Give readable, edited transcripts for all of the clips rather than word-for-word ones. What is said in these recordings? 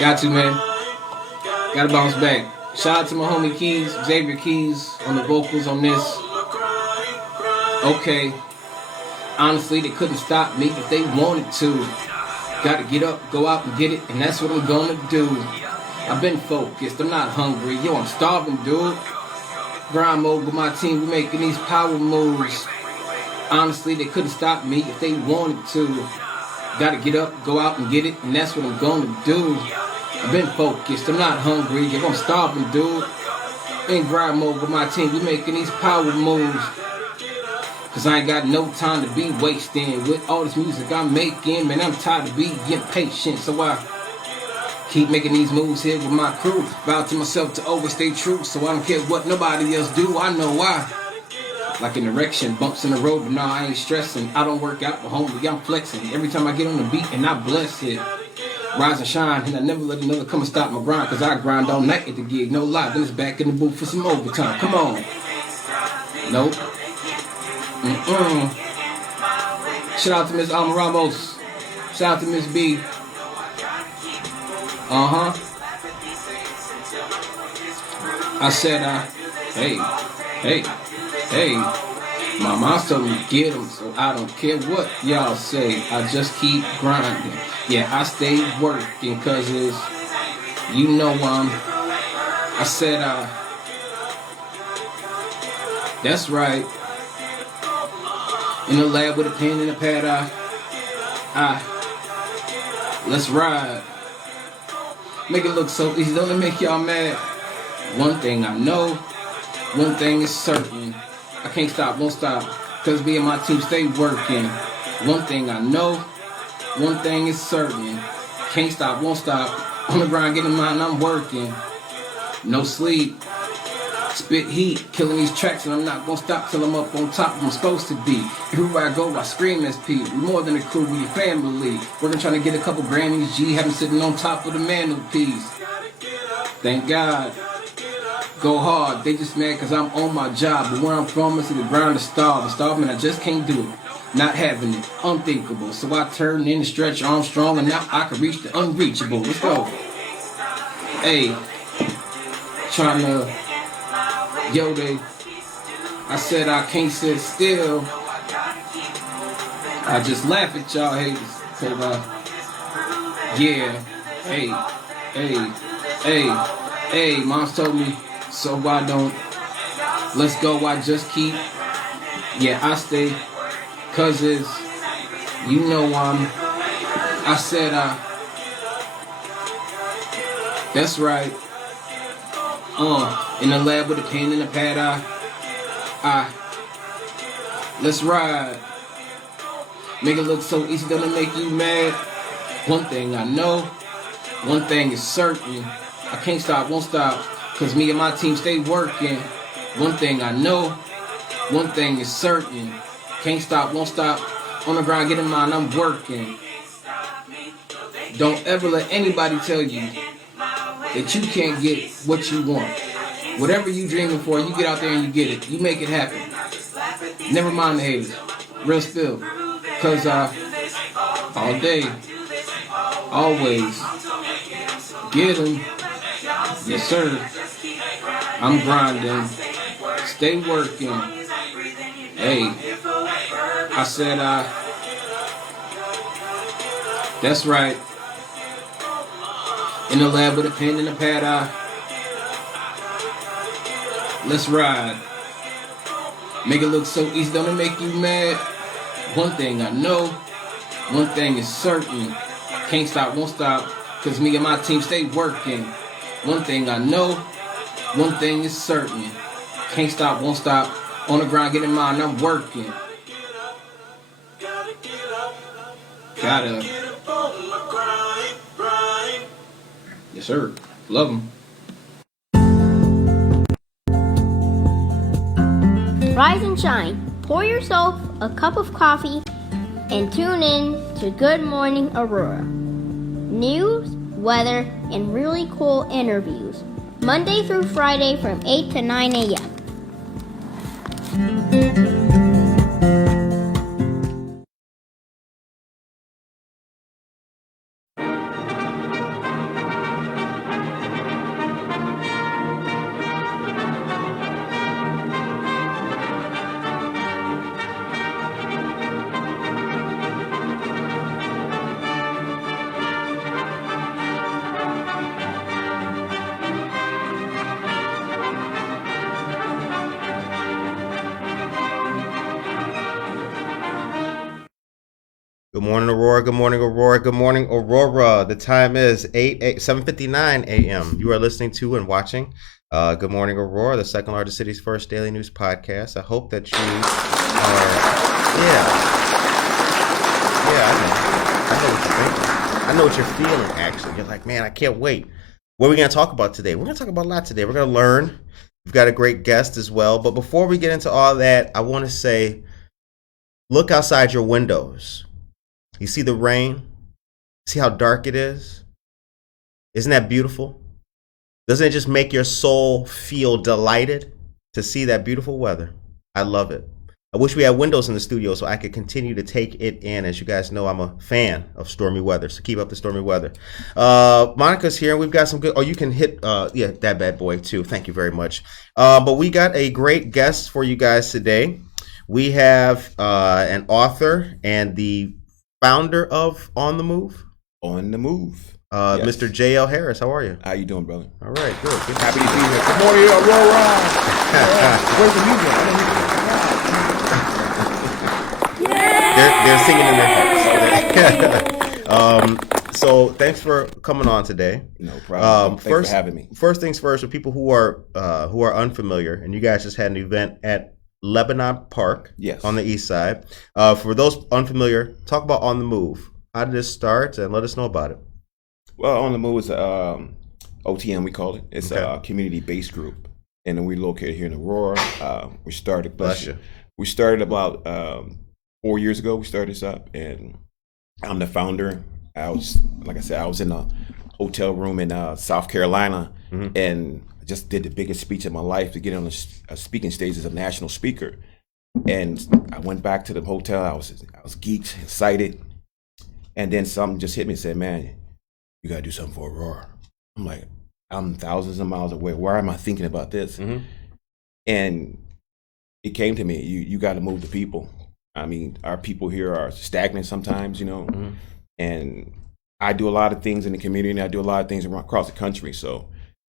Got to, man. Gotta bounce back. Shout out to my homie Keys, Xavier Keys, on the vocals on this. Okay. Honestly, they couldn't stop me if they wanted to. Gotta get up, go out and get it, and that's what I'm gonna do. I've been focused, I'm not hungry. Yo, I'm starving, dude. Grind mode with my team, we making these power moves. Honestly, they couldn't stop me if they wanted to. Gotta get up, go out and get it, and that's what I'm gonna do. I've been focused, I'm not hungry. Yo, I'm starving, dude. In grind mode with my team, we making these power moves. Cause I ain't got no time to be wasting with all this music I'm making. Man, I'm tired of being impatient, so I keep making these moves here with my crew. Vow to myself to always stay true, so I don't care what nobody else do. I know why. Like an erection, bumps in the road, but nah, I ain't stressing. I don't work out, but homie, I'm flexing. Every time I get on the beat and I bless it. Rise and shine, and I never let another come and stop my grind. Cause I grind all night at the gig, no lie. Then it's back in the booth for some overtime. Come on. Nope. Shout out to Miss Alma Ramos. Shout out to Miss B. I said, hey. My mom told me to get them, so I don't care what y'all say. I just keep grinding. Yeah, I stay working, cause it's, you know, I said, that's right. In the lab with a pen and a pad, let's ride. Make it look so easy, don't it make y'all mad? One thing I know, one thing is certain. I can't stop, won't stop, cause me and my team stay working. One thing I know, one thing is certain. Can't stop, won't stop, on the grind, getting mine, I'm working. No sleep. Spit heat, killing these tracks, and I'm not gonna stop till I'm up on top where I'm supposed to be. Everywhere I go, I scream SP. We more than a crew, we a family. Working trying to get a couple Grammys, G, have them sitting on top of the mantelpiece. Thank God. Go hard, they just mad cause I'm on my job. But where I'm from, it's the ground to starve. Starving, I just can't do it. Not having it, unthinkable. So I turn in and stretch arms strong, and now I can reach the unreachable. Let's go. Hey, trying to... Yo, I said I can't sit still. I just laugh at y'all haters. Cause yeah, hey, mom's told me, so I don't, let's go, I just keep, yeah, I stay, cause it's, you know, I said, that's right. In the lab with a pen and a pad, let's ride. Make it look so easy, don't it make you mad? One thing I know, one thing is certain. I can't stop, won't stop, cause me and my team stay working. One thing I know, one thing is certain. Can't stop, won't stop, on the grind, getting mine, I'm working. Don't ever let anybody tell you that you can't get what you want. Whatever you dreaming for, you get out there and you get it. You make it happen. Never mind the haters. Real spill. Cause all day, always, get 'em. Yes sir. I'm grinding. Stay working. Hey, I said that's right. In the lab with a pen and a pad, let's ride. Make it look so easy, don't it make you mad? One thing I know, one thing is certain. Can't stop, won't stop, cause me and my team stay working. One thing I know, one thing is certain. Can't stop, won't stop, on the grind, getting mine, I'm working. Gotta. Yes, sir. Love them. Rise and shine. Pour yourself a cup of coffee and tune in to Good Morning Aurora. News, weather, and really cool interviews. Monday through Friday from 8 to 9 a.m. Good morning, Aurora. Good morning, Aurora. Good morning, Aurora. The time is 7:59 a.m. You are listening to and watching Good Morning, Aurora, the second largest city's first daily news podcast. I hope that you are, I know what you're thinking. I know what you're feeling, actually. You're like, man, I can't wait. What are we going to talk about today? We're going to talk about a lot today. We're going to learn. We've got a great guest as well. But before we get into all that, I want to say, look outside your windows. You see the rain? See how dark it is? Isn't that beautiful? Doesn't it just make your soul feel delighted to see that beautiful weather? I love it. I wish we had windows in the studio so I could continue to take it in. As you guys know, I'm a fan of stormy weather, so keep up the stormy weather. Monica's here, and we've got some good... Oh, you can hit that bad boy, too. Thank you very much. But we got a great guest for you guys today. We have an author and the founder of On the Move. On the Move. Yes. Mr. J.L. Harris, how are you? How you doing, brother? All right, good. Happy to be here. Good morning, Aurora. Where's the music? They're singing in their heads. So thanks for coming on today. No problem. Thanks for having me. First things first, for people who are unfamiliar, and you guys just had an event at Lebanon Park, yes, on the east side. For those unfamiliar, talk about On the Move. How did this start, and let us know about it. Well, On the Move is OTM, we call it. It's a community-based group, and then we're located here in Aurora. We started. Bless you. We started about 4 years ago. We started this up, and I'm the founder. I was in a hotel room in South Carolina, and just did the biggest speech of my life to get on a speaking stage as a national speaker. And I went back to the hotel. I was geeked, excited, and then something just hit me and said, "Man, you gotta do something for Aurora." I'm like, I'm thousands of miles away. Why am I thinking about this? And it came to me. You got to move the people. I mean, our people here are stagnant sometimes, you know. And I do a lot of things in the community, and I do a lot of things across the country. So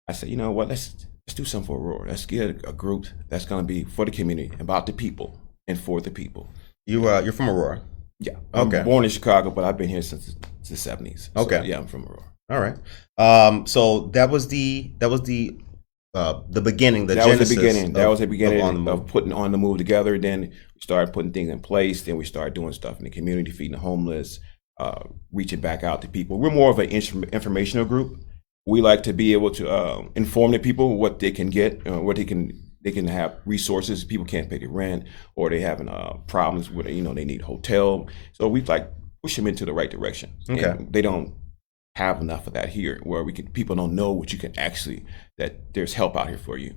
I said, you know what, let's do something for Aurora. Let's get a group that's going to be for the community, about the people, and for the people. You're from Aurora? Yeah. Okay. I'm born in Chicago, but I've been here since the 70s. So, okay. Yeah, I'm from Aurora. All right. So that was the beginning. That was the beginning of putting On the Move together. Then we started putting things in place. Then we started doing stuff in the community, feeding the homeless, reaching back out to people. We're more of an informational group. We like to be able to inform the people what they can get, what they can have resources. People can't pay their rent, or they having problems with, they need hotel. So we like push them into the right direction. Okay. And they don't have enough of that here, where people don't know what you can actually, that there's help out here for you.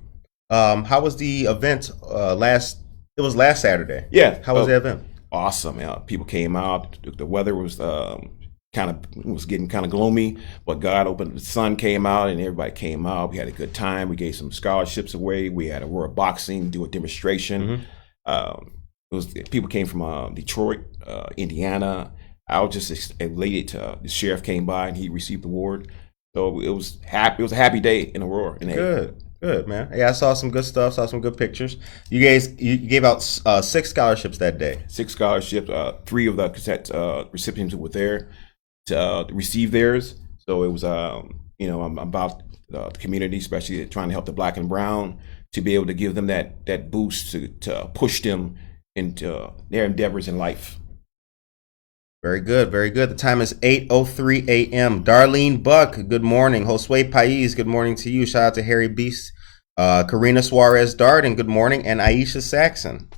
How was the event it was last Saturday? Yeah. How was the event? Awesome. People came out. The weather was getting kind of gloomy, but God opened. The sun came out, and everybody came out. We had a good time. We gave some scholarships away. We had Aurora Boxing do a demonstration. People came from Detroit, Indiana. I was just elated. The sheriff came by, and he received the award. So it was happy. It was a happy day in Aurora. Good, man. Yeah, I saw some good stuff. Saw some good pictures. You gave out 6 scholarships that day. 6 scholarships. 3 of the cassette recipients were there to receive theirs. So it was, I'm about the community, especially trying to help the Black and Brown, to be able to give them that boost to push them into their endeavors in life. Very good, very good. The time is 8:03 a.m. Darlene Buck, good morning. Josue Pais, good morning to you. Shout out to Harry Beast. Karina Suarez Darden, good morning. And Aisha Saxon,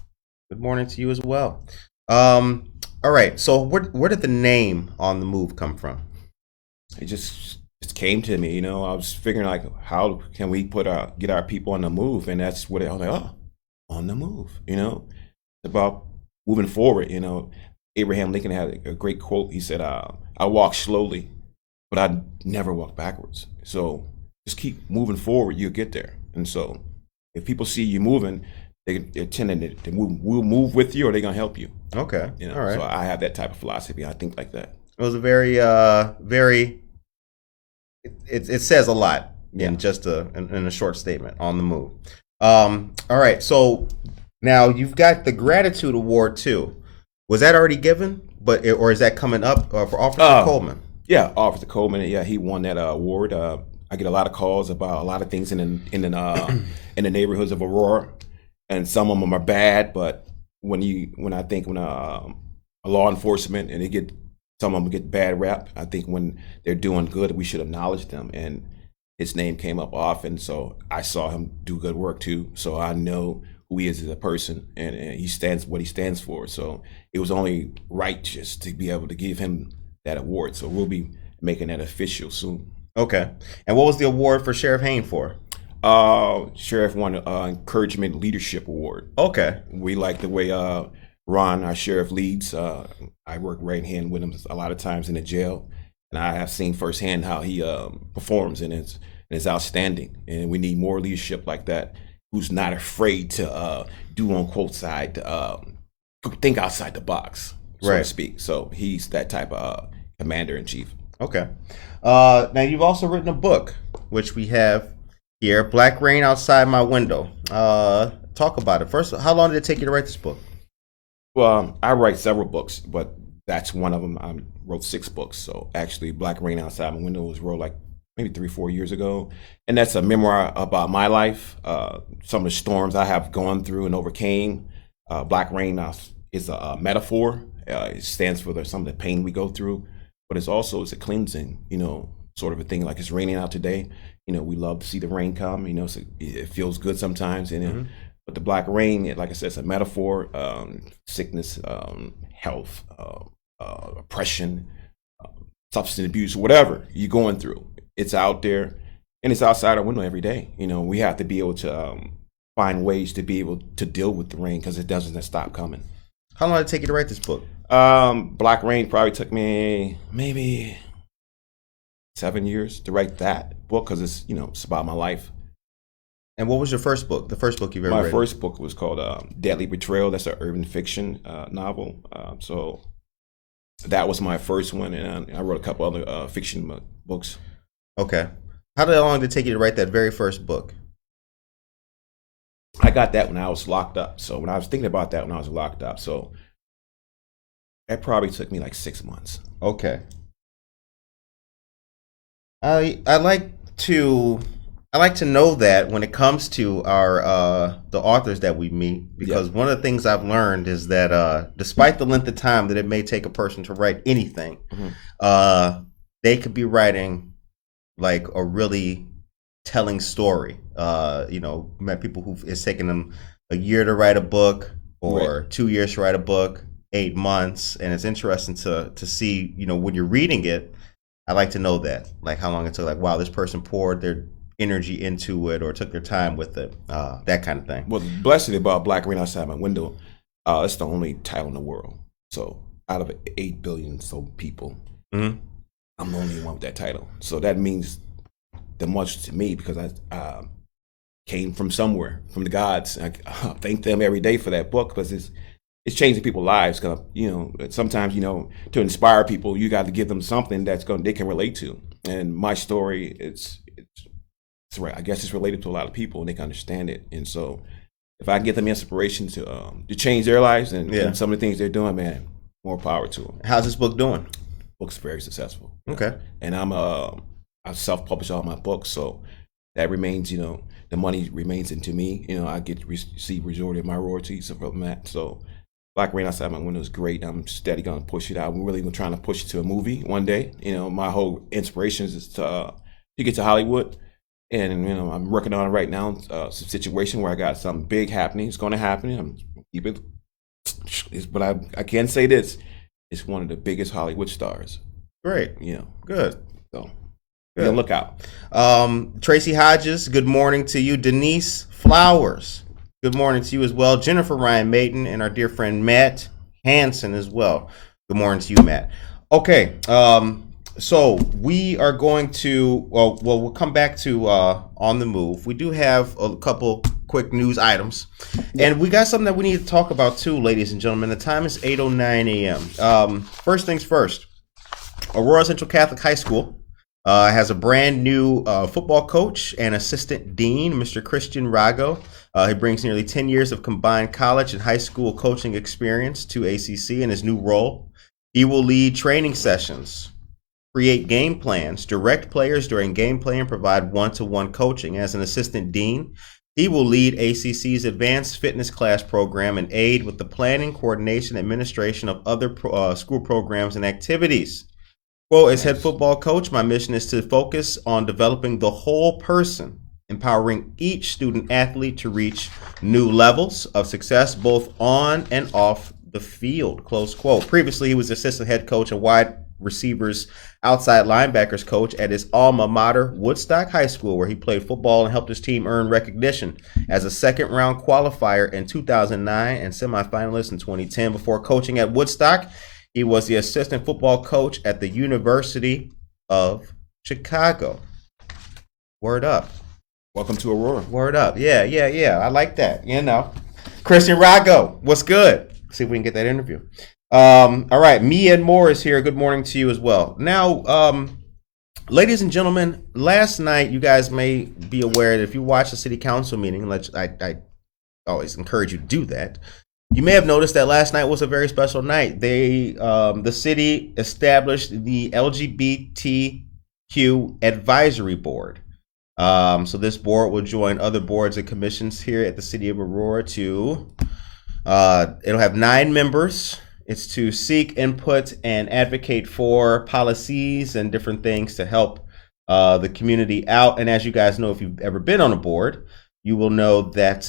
good morning to you as well. All right, so where did the name On the Move come from? It just came to me, I was figuring, like, how can we get our people on the move? And that's what I was like, on the move, It's about moving forward, Abraham Lincoln had a great quote. He said, I walk slowly, but I never walk backwards. So just keep moving forward, you'll get there. And so if people see you moving, they're tending to move with you, or they're going to help you. Okay. All right. So I have that type of philosophy. I think like that. It was a very, it says a lot in just in a short statement, On the Move. All right. So now you've got the Gratitude Award too. Was that already given? or is that coming up for Officer Coleman? Yeah, Officer Coleman. Yeah, he won that award. I get a lot of calls about a lot of things in the neighborhoods of Aurora, and some of them are bad. But when law enforcement and some of them get bad rap, I think when they're doing good, we should acknowledge them. And his name came up often, so I saw him do good work too. So I know who he is as a person, and he stands what he stands for. So it was only right just to be able to give him that award. So we'll be making that official soon. Okay. And what was the award for Sheriff Hayne for? Sheriff won an Encouragement Leadership Award. Okay. We like the way Ron, our sheriff, leads. I work right hand with him a lot of times in the jail, and I have seen firsthand how he performs, and it's outstanding. And we need more leadership like that, who's not afraid to do on quote side, think outside the box, so to speak. So he's that type of commander in chief. Okay. Now you've also written a book, which we have here, Black Rain Outside My Window. Talk about it. First, how long did it take you to write this book? Well, I write several books, but that's one of them. I wrote 6 books. So actually, Black Rain Outside My Window was wrote like maybe 3-4 years ago. And that's a memoir about my life, some of the storms I have gone through and overcame. Black Rain is a metaphor. It stands for some of the pain we go through, but it's a cleansing, sort of a thing. Like it's raining out today. We love to see the rain come, so it feels good sometimes. And but the black rain, like I said, it's a metaphor, sickness, health, oppression, substance abuse, whatever you're going through. It's out there and it's outside our window every day. We have to be able to find ways to be able to deal with the rain because it doesn't stop coming. How long did it take you to write this book? Black Rain probably took me maybe 7 years to write that book because it's about my life. And what was your first book? The first book you've ever read? My first book was called Deadly Betrayal. That's an urban fiction novel. So that was my first one, and I wrote a couple other fiction books. Okay. How long did it take you to write that very first book? I got that when I was locked up. So when I was thinking about that when I was locked up, so that probably took me like 6 months. Okay. I like to know that when it comes to our the authors that we meet, because one of the things I've learned is that despite the length of time that it may take a person to write anything, they could be writing like a really telling story. Met people who it's taken them a year to write a book or 2 years to write a book, 8 months, and it's interesting to see, when you're reading it. I like to know that, like how long it took, like, wow, this person poured their energy into it or took their time with it, that kind of thing. Well, the blessing about Black Rain Outside My Window, it's the only title in the world. So out of 8 billion so people, I'm the only one with that title. So that means the much to me because I came from somewhere, from the gods. I thank them every day for that book because it's changing people's lives. Cause, sometimes, to inspire people, you got to give them something they can relate to. And my story, it's right. I guess it's related to a lot of people and they can understand it. And so if I can get them inspiration to change their lives and some of the things they're doing, man, more power to them. How's this book doing? Book's very successful. Okay. And I self-publish all my books. So that remains, the money remains into me. I get to receive majority of my royalties from that. So Black Rain Outside My Window is great. I'm steady going to push it out. We're really trying to push it to a movie one day. My whole inspiration is to get to Hollywood. And, I'm working on it right now. Some situation where I got something big happening. It's going to happen. But I can say this. It's one of the biggest Hollywood stars. Great. Good. So, good. Look out. Tracy Hodges, good morning to you. Denise Flowers, good morning to you as well. Jennifer Ryan Maiden and our dear friend Matt Hansen as well. Good morning to you, Matt. Okay. So we are going to, we'll come back to On the Move. We do have a couple quick news items. And we got something that we need to talk about too, ladies and gentlemen. The time is 8:09 a.m. First things first, Aurora Central Catholic High School has a brand new football coach and assistant dean, Mr. Christian Rago. He brings nearly 10 years of combined college and high school coaching experience to ACC in his new role. He will lead training sessions, create game plans, direct players during gameplay, and provide one-to-one coaching. As an assistant dean, he will lead ACC's advanced fitness class program and aid with the planning, coordination, administration of other school programs and activities. Quote, as head football coach, my mission is to focus on developing the whole person, empowering each student athlete to reach new levels of success both on and off the field, close quote. Previously, he was assistant head coach and wide receivers outside linebackers coach at his alma mater, Woodstock High School, where he played football and helped his team earn recognition as a second-round qualifier in 2009 and semifinalist in 2010. Before coaching at Woodstock, he was the assistant football coach at the University of Chicago. Word up. Welcome to Aurora. Word up. Yeah. I like that. Christian Rago, what's good? See if we can get that interview. All right. Mia and Moore is here. Good morning to you as well. Now, ladies and gentlemen, last night, you guys may be aware that if you watch the city council meeting, I always encourage you to do that. You may have noticed that last night was a very special night. The city established the LGBTQ advisory board. So this board will join other boards and commissions here at the city of Aurora to, it'll have 9 members. It's to seek input and advocate for policies and different things to help the community out. And as you guys know, if you've ever been on a board, you will know that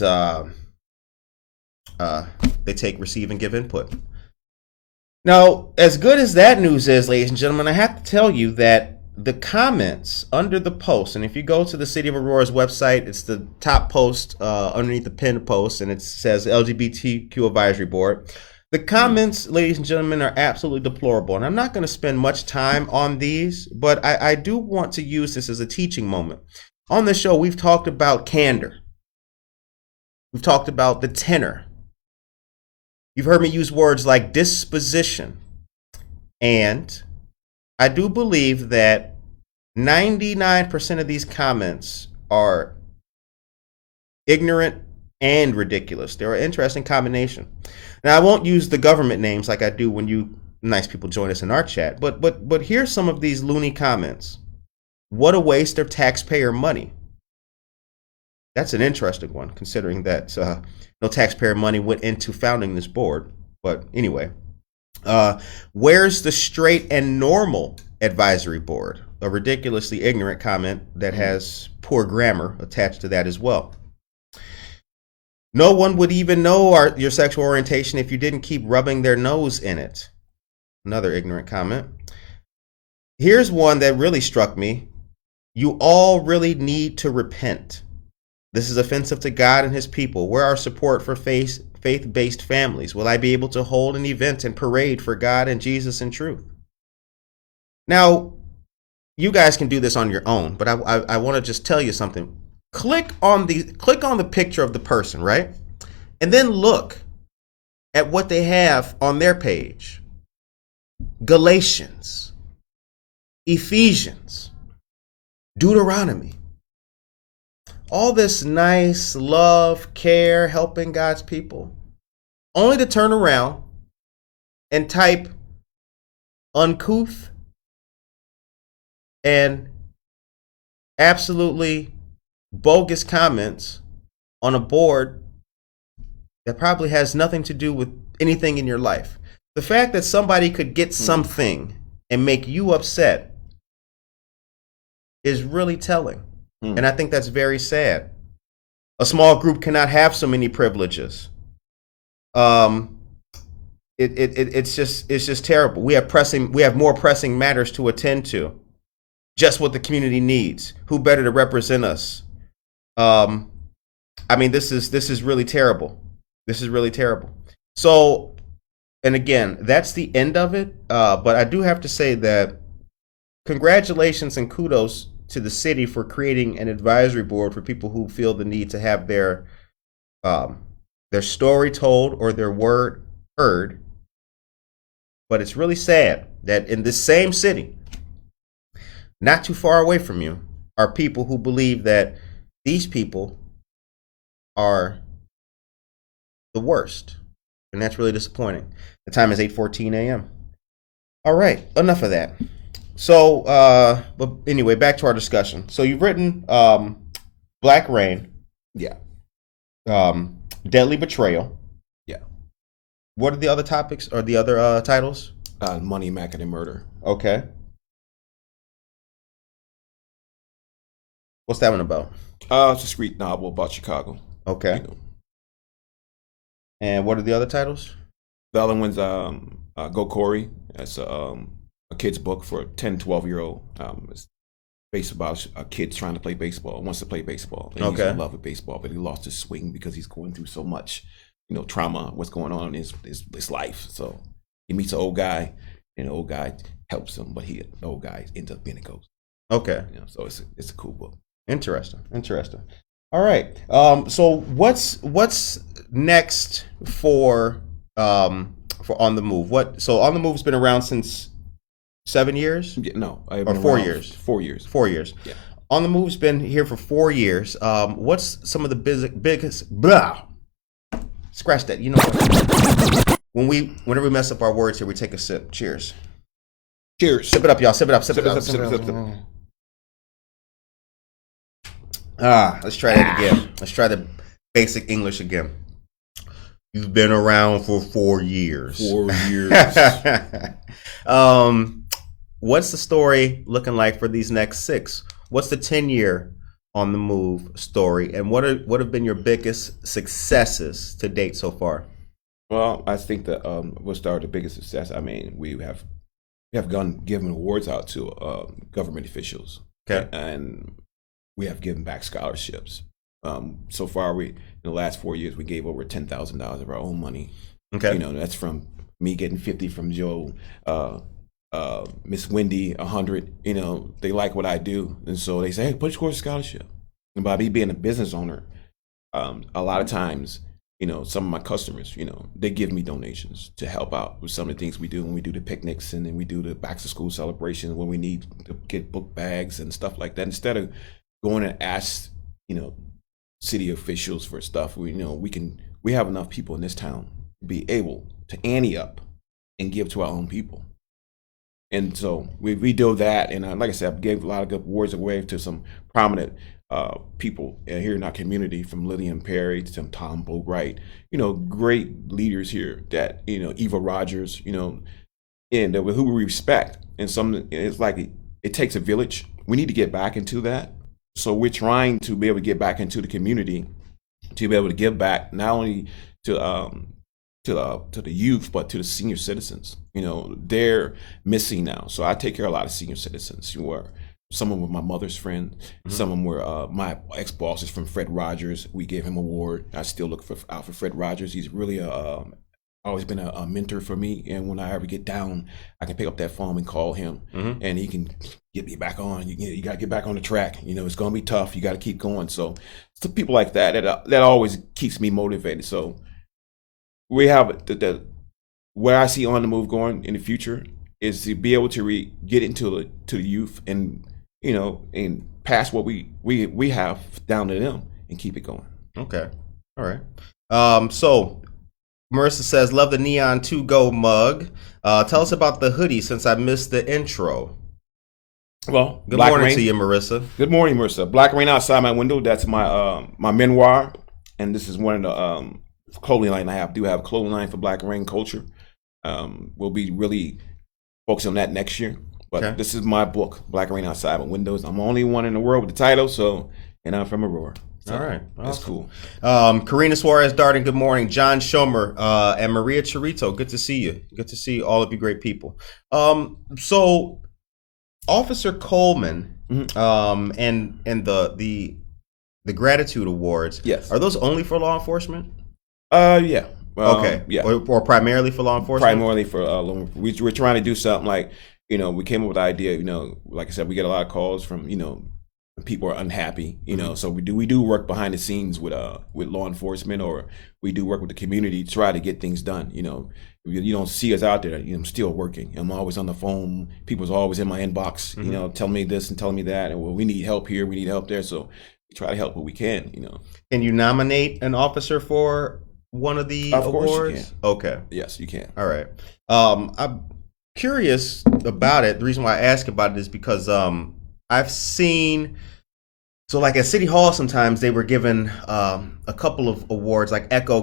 they take, receive, and give input. Now, as good as that news is, ladies and gentlemen, I have to tell you that the comments under the post, and if you go to the City of Aurora's website, it's the top post underneath the pinned post, and it says LGBTQ Advisory Board. The comments, ladies and gentlemen, are absolutely deplorable, and I'm not going to spend much time on these, but I do want to use this as a teaching moment. On this show, we've talked about candor. We've talked about the tenor. You've heard me use words like disposition, and I do believe that 99% of these comments are ignorant and ridiculous. They're an interesting combination. Now, I won't use the government names like I do when you nice people join us in our chat, but here's some of these loony comments. What a waste of taxpayer money. That's an interesting one, considering that no taxpayer money went into founding this board. But anyway, where's the straight and normal advisory board? A ridiculously ignorant comment that has poor grammar attached to that as well. No one would even know your sexual orientation if you didn't keep rubbing their nose in it. Another ignorant comment. Here's one that really struck me. You all really need to repent. This is offensive to God and his people. Where our support for faith-based families? Will I be able to hold an event and parade for God and Jesus in truth? Now, you guys can do this on your own, but I want to just tell you something. Click on the picture of the person, right? And then look at what they have on their page. Galatians, Ephesians, Deuteronomy. All this nice love, care, helping God's people, only to turn around and type uncouth and absolutely bogus comments on a board that probably has nothing to do with anything in your life. The fact that somebody could get something and make you upset is really telling. And I think that's very sad. A small group cannot have so many privileges. It's just terrible. We have more pressing matters to attend to. Just what the community needs. Who better to represent us? I mean, this is really terrible. This is really terrible. So, and again, that's the end of it. But I do have to say that congratulations and kudos to the city for creating an advisory board for people who feel the need to have their story told or their word heard. But it's really sad that in this same city, not too far away from you, are people who believe that these people are the worst. And that's really disappointing. The time is 8:14 a.m. All right, enough of that. So, but anyway, back to our discussion. So you've written Black Rain, Yeah. Deadly Betrayal. Yeah. What are the other topics or the other titles? Money, Mac, and Murder. Okay. What's that one about? It's a street novel about Chicago. Okay. You know. And what are the other titles? The other one's Go Corey. That's a kid's book for a 10, 12-year-old. It's based about a kid trying to play baseball, wants to play baseball. And he's in love with baseball, but he lost his swing because he's going through so much, trauma, what's going on in his life. So he meets an old guy, and the old guy helps him, but the old guy ends up being a ghost. Okay. So it's a cool book. Interesting. All right. So what's next for On the Move? So On the Move's been around since 7 years? Yeah, no, or 4 years. 4 years. 4 years. Yeah. On the Move's been here for 4 years. What's some of the biggest? Blah. Scratch that. You know what? Whenever we mess up our words here, we take a sip. Cheers. Cheers. Sip it up, y'all. Sip it up. Sip it up. Sip. Let's try that again. Let's try the basic English again. You've been around for 4 years. 4 years. What's the story looking like for these next 6? What's the 10-year On the Move story, and what have been your biggest successes to date so far? Well, I think that we'll start with the biggest success. I mean, we have given awards out to government officials. Okay. And we have given back scholarships. So far, in the last 4 years, we gave over $10,000 of our own money. Okay. That's from me getting 50 from Joe, Miss Wendy 100. They like what I do, and so they say, "Hey, put towards a scholarship." And by me being a business owner, a lot of times, some of my customers, they give me donations to help out with some of the things we do when we do the picnics and then we do the back to school celebrations when we need to get book bags and stuff like that. Instead of going and ask, city officials for stuff, we have enough people in this town to be able to ante up and give to our own people. And so we do that, and like I said, I gave a lot of good awards away to some prominent people here in our community, from Lillian Perry to Tom Boatwright, great leaders here that, Eva Rogers, and who we respect. And it's like it takes a village. We need to get back into that. So we're trying to be able to get back into the community, to be able to give back not only to the youth, but to the senior citizens. They're missing now. So I take care of a lot of senior citizens who are, some of them were my mother's friend. Mm-hmm. Some of them were my ex-bosses from Fred Rogers. We gave him an award. I still look out for Fred Rogers. He's really always been a mentor for me. And when I ever get down, I can pick up that phone and call him, mm-hmm. and he can get me back on. You got to get back on the track. It's going to be tough. You got to keep going. So it's people like that always keeps me motivated. So we have where I see On the Move going in the future is to be able to get into the youth and and pass what we have down to them and keep it going. Okay, all right. So Marissa says, "Love the Neon 2 Go mug. Tell us about the hoodie since I missed the intro." Well, good morning to you, Marissa. Good morning, Marissa. Black Rain Outside My Window. That's my memoir, and this is one of the clothing line I have. Do have a clothing line for Black Rain culture. We'll be really focusing on that next year. But okay. This is my book, Black Rain Outside My Windows. I'm the only one in the world with the title, and I'm from Aurora. So all right. That's cool. Karina Suarez Darden, good morning. John Schomer and Maria Chirito, good to see you. Good to see all of you great people. So Officer Coleman, mm-hmm. And the Gratitude Awards, yes, are those only for law enforcement? Yeah. Okay. Yeah. Or primarily for law enforcement? Primarily for we're trying to do something like, we came up with the idea, like I said, we get a lot of calls from, people are unhappy, mm-hmm. So we do work behind the scenes with law enforcement, or we do work with the community to try to get things done. You don't see us out there. I'm still working. I'm always on the phone. People's always in my inbox, mm-hmm. Telling me this and telling me that, and we need help here, we need help there. So we try to help what we can. Can you nominate an officer for one of the awards? Of course you can. Okay. Yes, you can. All right. curious about it. The reason why I ask about it is because I've seen, so like at City Hall sometimes they were given a couple of awards. Like Echo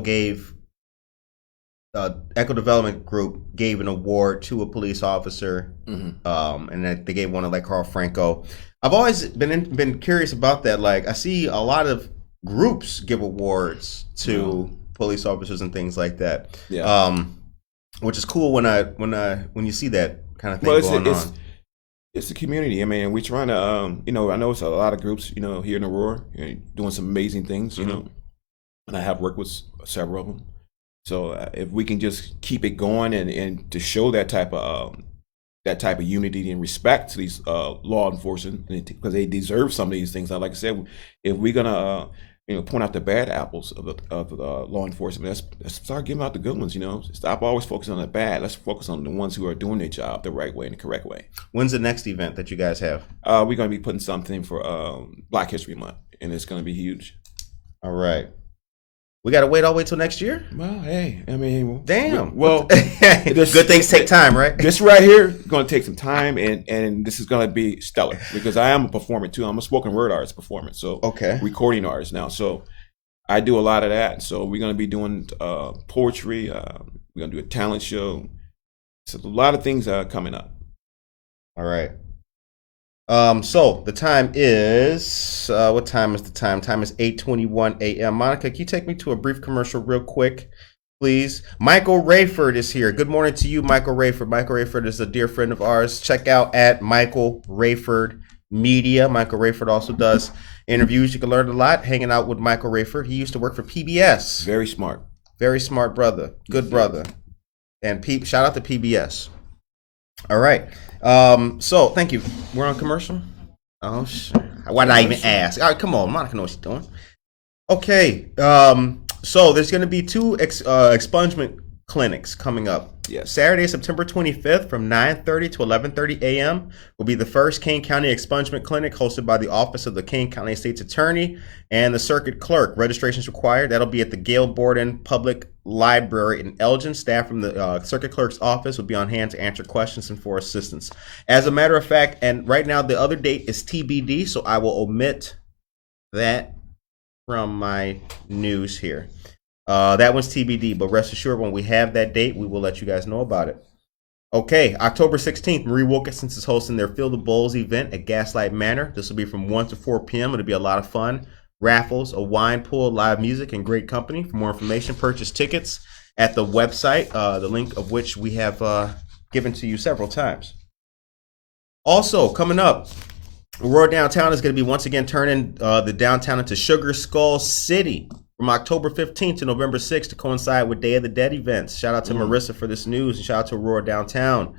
Development Group gave an award to a police officer, and that they gave one to like Carl Franco. I've always been curious about that. Like I see a lot of groups give awards to police officers and things like that. Yeah. Which is cool when you see that kind of thing going on. It's the community. I mean, we're trying to, I know it's a lot of groups, here in Aurora, doing some amazing things, and I have worked with several of them. So if we can just keep it going and to show that type of unity and respect to these law enforcement, because they deserve some of these things. Like I said, if we're gonna point out the bad apples of law enforcement, let's start giving out the good ones. Stop always focusing on the bad. Let's focus on the ones who are doing their job the right way and the correct way. When's the next event that you guys have? We're gonna be putting something for Black History Month, and it's gonna be huge. All right. We got to wait all the way till next year? Well, hey, I mean... Damn. Well... good things take time, right? This right here is going to take some time, and this is going to be stellar, because I am a performer, too. I'm a spoken word artist performer, so... Okay. Recording artist now, so I do a lot of that. So we're going to be doing poetry. We're going to do a talent show. So a lot of things are coming up. All right. So the time is, what time is the time? Time is 8:21 a.m. Monica, can you take me to a brief commercial real quick, please? Michael Rayford is here. Good morning to you, Michael Rayford. Michael Rayford is a dear friend of ours. Check out at Michael Rayford Media. Michael Rayford also does interviews. You can learn a lot hanging out with Michael Rayford. He used to work for PBS. Very smart. Very smart brother. Good brother. And shout out to PBS. All right. So thank you. We're on commercial. Oh shit! Why did I even ask? All right, come on, Monica knows what she's doing. Okay. So there's going to be 2 expungement clinics coming up. Yes. Saturday, September 25th, from 9:30 to 11:30 a.m. will be the first Kane County expungement clinic hosted by the Office of the Kane County State's Attorney and the Circuit Clerk. Registration is required. That'll be at the Gail Borden Public Library in Elgin. Staff from the Circuit Clerk's office will be on hand to answer questions and for assistance. As a matter of fact, and right now the other date is TBD, so I will omit that from my news here. That one's TBD, but rest assured when we have that date, we will let you guys know about it. Okay, October 16th, Marie Wilkinson is hosting their Fill the Bowls event at Gaslight Manor. This will be from 1 to 4 p.m. It'll be a lot of fun. Raffles, a wine pool, live music, and great company. For more information, purchase tickets at the website, the link of which we have given to you several times. Also, coming up, Aurora Downtown is going to be once again turning the downtown into Sugar Skull City from October 15th to November 6th to coincide with Day of the Dead events. Shout out to Marissa for this news, and shout out to Aurora Downtown.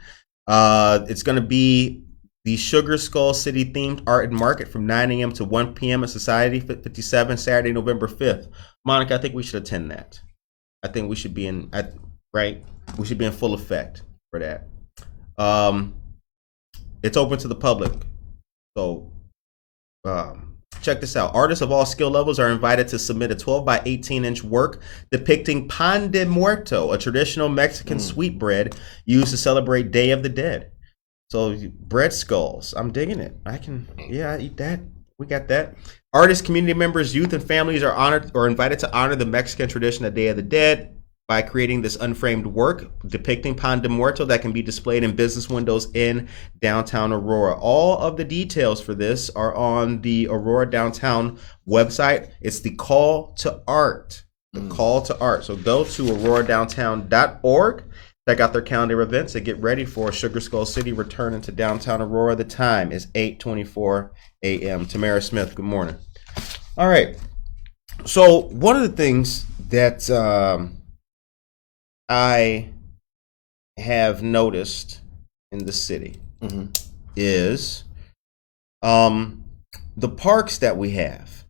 It's going to be the Sugar Skull City themed art and market from 9 a.m. to 1 p.m. at Society 57, Saturday, November 5th. Monica, I think we should attend that. I think we should be in, right? We should be in full effect for that. It's open to the public. So check this out. Artists of all skill levels are invited to submit a 12 by 18-inch work depicting pan de muerto, a traditional Mexican sweetbread used to celebrate Day of the Dead. So bread skulls. I'm digging it. I eat that. We got that. Artists, community members, youth, and families are honored or invited to honor the Mexican tradition of Day of the Dead by creating this unframed work depicting pan de muerto that can be displayed in business windows in downtown Aurora. All of the details for this are on the Aurora Downtown website. It's the call to art. The call to art. So go to auroradowntown.org. Check out their calendar of events and get ready for Sugar Skull City returning to downtown Aurora. The time is 8:24 a.m. Tamara Smith, good morning. All right. So one of the things that I have noticed in the city is the parks that we have.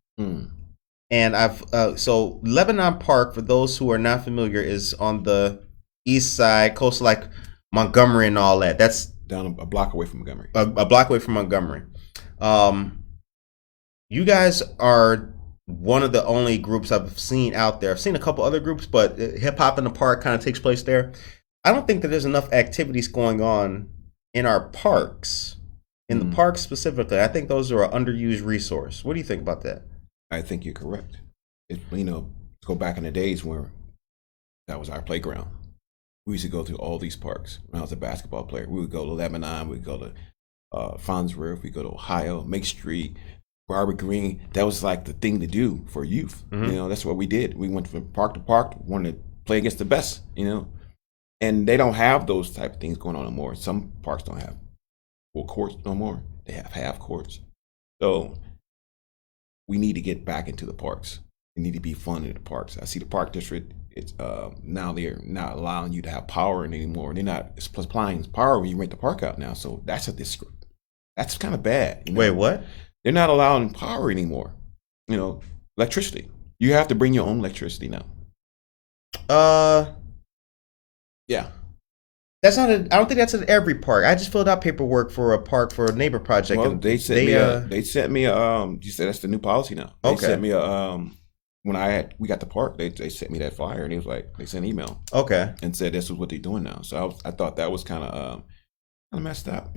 And so Lebanon Park, for those who are not familiar, is on the east side, close to like Montgomery and all that. That's down a block away from Montgomery. A block away from Montgomery. You guys are one of the only groups I've seen out there. I've seen a couple other groups, but Hip Hop in the Park kind of takes place there. I don't think that there's enough activities going on in our parks, in the parks specifically. I think those are an underused resource. What do you think about that? I think you're correct. Go back in the days where that was our playground. We used to go to all these parks. When I was a basketball player, we would go to Lebanon, we'd go to Farnsworth, we'd go to Ohio, Make Street, Barbara Green. That was like the thing to do for youth. That's what we did. We went from park to park, wanted to play against the best, And they don't have those type of things going on anymore. Some parks don't have full courts no more. They have half courts. So we need to get back into the parks. It need to be fun in the parks. I see the park district. It's now they're not allowing you to have power anymore. They're not supplying power when you rent the park out now. So that's that's kind of bad. Wait, what? They're not allowing power anymore. Electricity. You have to bring your own electricity now. Yeah. That's not. I don't think that's at every park. I just filled out paperwork for a park for a neighbor project. Well, and they sent me. You said that's the new policy now. They sent me when we got the park. They sent me that flyer, and it was like they sent an email. Okay. And said this is what they're doing now. So I thought that was kind of messed up.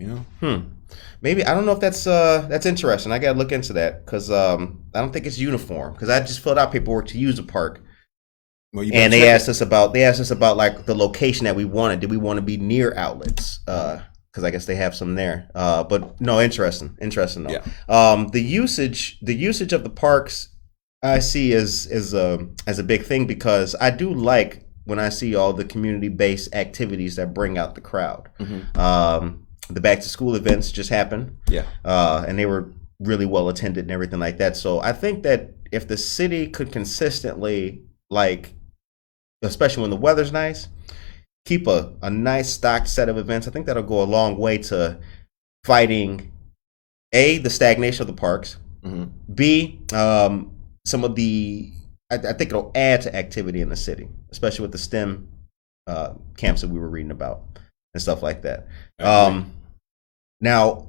Maybe I don't know if that's interesting. I gotta look into that because I don't think it's uniform. Because I just filled out paperwork to use the park. Well, and they asked us about like the location that we wanted. Did we want to be near outlets? Because I guess they have some there. But no, interesting though. Yeah. The usage of the parks I see as a big thing because I do like when I see all the community-based activities that bring out the crowd. The back to school events just happened. Yeah. And they were really well attended and everything like that. So I think that if the city could consistently, like, especially when the weather's nice, keep a nice stocked set of events, I think that'll go a long way to fighting A, the stagnation of the parks, B, some of the, I think it'll add to activity in the city, especially with the STEM camps that we were reading about and stuff like that. Now,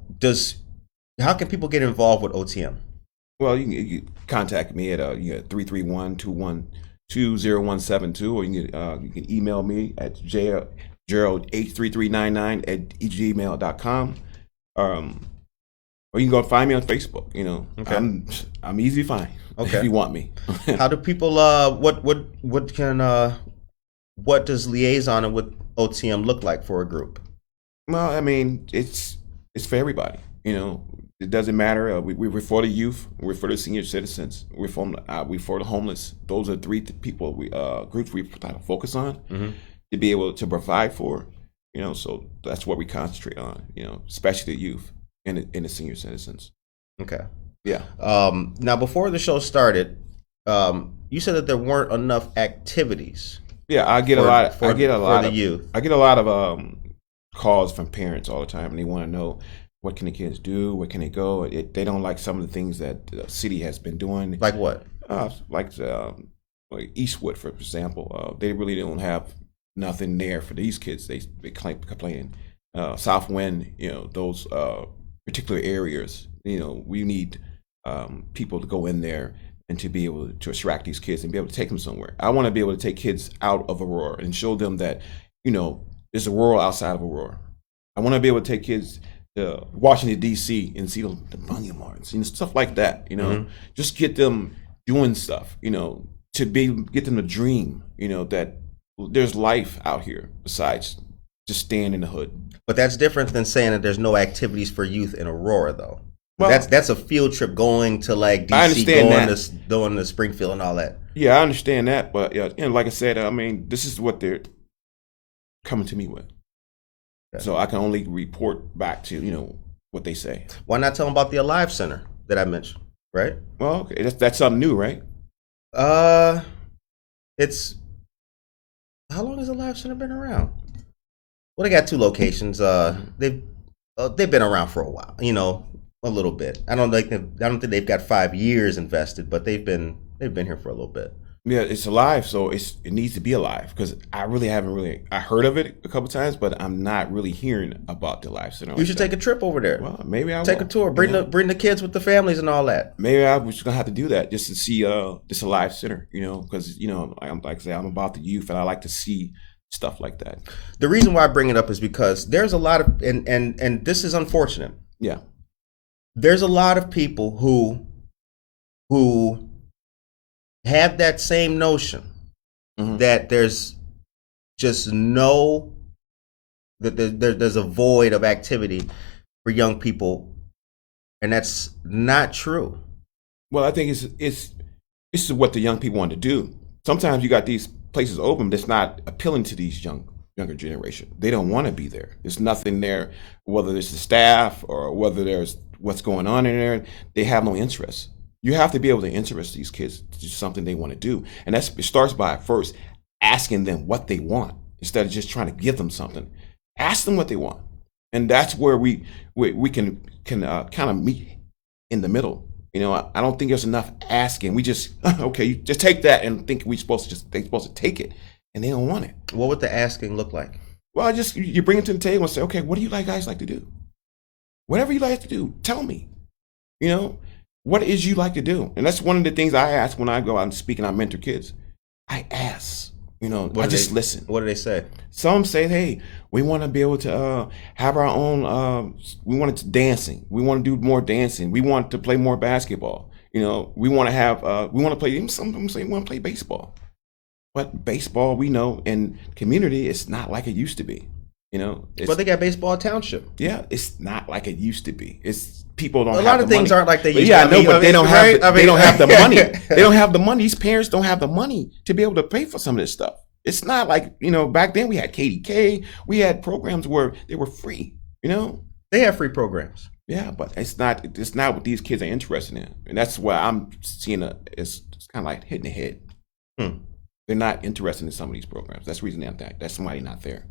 how can people get involved with OTM? Well, you can contact me at 331-212-0172, or you can email me at gerald83399@gmail.com. Or you can go find me on Facebook. Okay. I'm easy to find. Okay. If you want me. How do people? What does liaison with OTM look like for a group? Well, I mean, it's for everybody. It doesn't matter. We're for the youth. We're for the senior citizens. We're for the homeless. Those are three people groups we focus on to be able to provide for. So that's what we concentrate on. Especially the youth and the senior citizens. Okay. Yeah. Now, before the show started, you said that there weren't enough activities. Yeah, I get a lot of youth. I get a lot of calls from parents all the time, and they want to know, what can the kids do? Where can they go? They don't like some of the things that the city has been doing. Like what? Like Eastwood, for example. They really don't have nothing there for these kids. They complain. Southwind, those particular areas. We need people to go in there and to be able to attract these kids and be able to take them somewhere. I want to be able to take kids out of Aurora and show them that, there's a world outside of Aurora. I want to be able to take kids to Washington, D.C. and see the Bunyan Martins, stuff like that, Just get them doing stuff, get them to dream, that there's life out here besides just staying in the hood. But that's different than saying that there's no activities for youth in Aurora, though. Well, that's a field trip going to like DC, going to Springfield and all that. Yeah, I understand that, but like I said, I mean, this is what they're coming to me with. Okay. So I can only report back to what they say. Why not tell them about the Alive Center that I mentioned? Right. Well, okay, that's something new, right? It's how long has the Alive Center been around? Well, they got 2 locations. They've been around for a while. A little bit. I don't think they've got 5 years invested, but they've been here for a little bit. Yeah, it's alive, so it needs to be alive because I really haven't I heard of it a couple times, but I'm not really hearing about the Alive Center. You should take a trip over there. Well, maybe I will take a tour. Bring the kids with the families and all that. Maybe I was gonna have to do that just to see this Alive Center. Because like I say, I'm about the youth, and I like to see stuff like that. The reason why I bring it up is because there's a lot of, and this is unfortunate. Yeah. There's a lot of people who have that same notion that there's just there's a void of activity for young people, and that's not true. Well, I think this is what the young people want to do. Sometimes you got these places open that's not appealing to these younger generation. They don't want to be there. There's nothing there, whether it's the staff or whether there's what's going on in there. They have no interest. You have to be able to interest these kids to do something they want to do, and it starts by first asking them what they want instead of just trying to give them something. Ask them what they want, and that's where we can kind of meet in the middle. You know, I don't think there's enough asking. We just okay, you just take that and think they're supposed to take it, and they don't want it. What would the asking look like? Well, just you bring it to the table and say, okay, what do you guys like to do? Whatever you like to do, tell me. You know, what is you like to do? And that's one of the things I ask when I go out and speak and I mentor kids. I ask. You know, I just listen. What do they say? Some say, hey, we want to be able to have our own, we want to dancing. We want to do more dancing. We want to play more basketball. You know, we want to have, we want to play, even some of them say we want to play baseball. But baseball, we know, in community, it's not like it used to be. You know, but they got baseball township. Yeah, it's not like it used to be. It's people don't. A lot of things aren't like they used to. Yeah, I know, but they don't have. They don't have the money. They don't have the money. These parents don't have the money to be able to pay for some of this stuff. It's not like, you know, back then we had KDK. We had programs where they were free. You know, they have free programs. Yeah, but it's not what these kids are interested in, and that's why I'm seeing it's kind of like hitting the head. They're not interested in some of these programs. That's the reason that's somebody not there.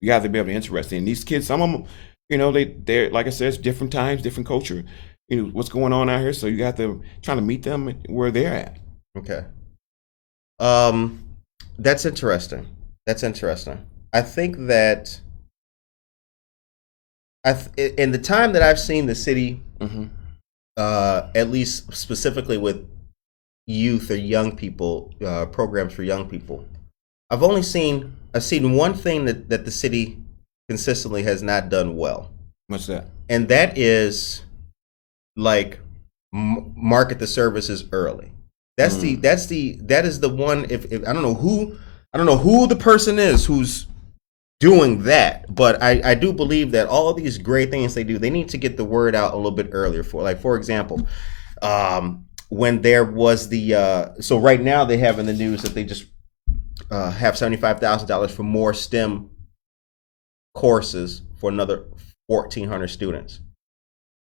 You have to be able to interest in these kids. Some of them, you know, they're like I said, it's different times, different culture. You know what's going on out here, so you have to try to meet them where they're at. Okay. That's interesting. I think that in the time that I've seen the city, at least specifically with youth or young people, programs for young people, I've seen one thing that the city consistently has not done well. What's that? And that is like market the services early. That is the one. If I don't know who the person is who's doing that, but I do believe that all these great things they do, they need to get the word out a little bit earlier. For example, when there was so right now they have in the news that they just have $75,000 for more STEM courses for another 1,400 students.